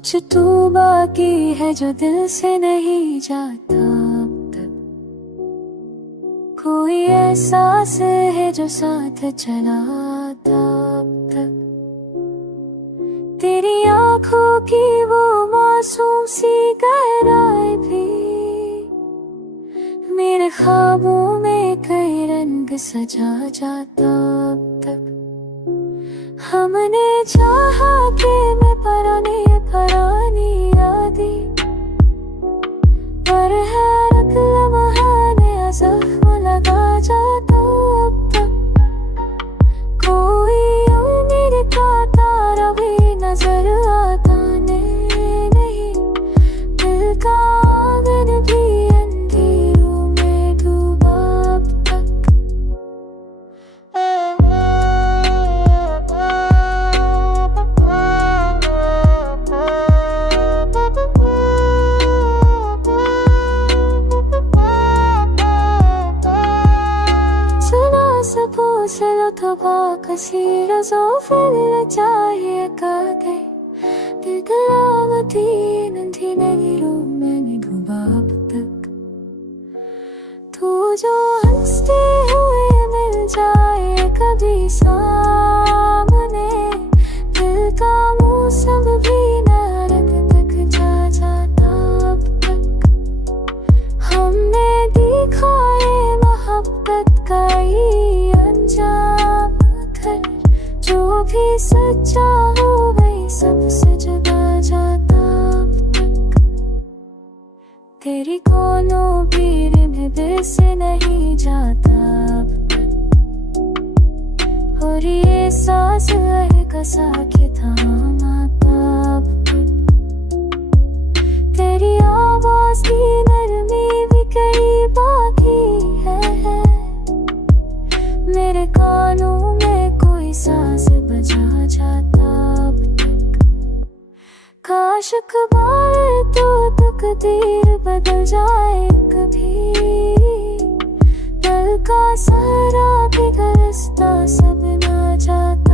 कुछ तू बाकी है जो दिल से नहीं जाता अब तक। कोई एहसास है जो साथ चलाता अब तक। तेरी आंखों की वो मासूम सी गहराई भी मेरे ख्वाबों में कई रंग सजा जाता अब तक। हमने चाहा कि मैं पुरानी यादें पर है रख लम्हा नया जख्म लगा जाता अब तक। कोई उम्मीद का तारा भी नजर आता नहीं, दिल का आंगन भी अंधेरों में डूबा अब तक। कसी रज़ों फिर चाहिए काटे दिल गलावती नन्ही नगरों में डूबा अब तक। तू जो हंसते हुए मिल जाए कभी सामने, दिल का मौसम भी नरक तक जा जाता अब तक। हमने देखा ये मोहब्बत का ही अंजाम, जो भी सच्चा हो वही सबसे जुदा जाता अब तक। तेरी कोनों भीड़ में दिल से नहीं जाता अब तक। और ये सांस है कसा के थामाता अब तक। तेरी आवाज की नरमी भी कहीं बाकी है, मेरे कानों में कोई सांस बजा जाता अब तक। काश कबार तो तकदीर बदल जाए कभी, दिल का सारा भी रास्ता सब ना जाता।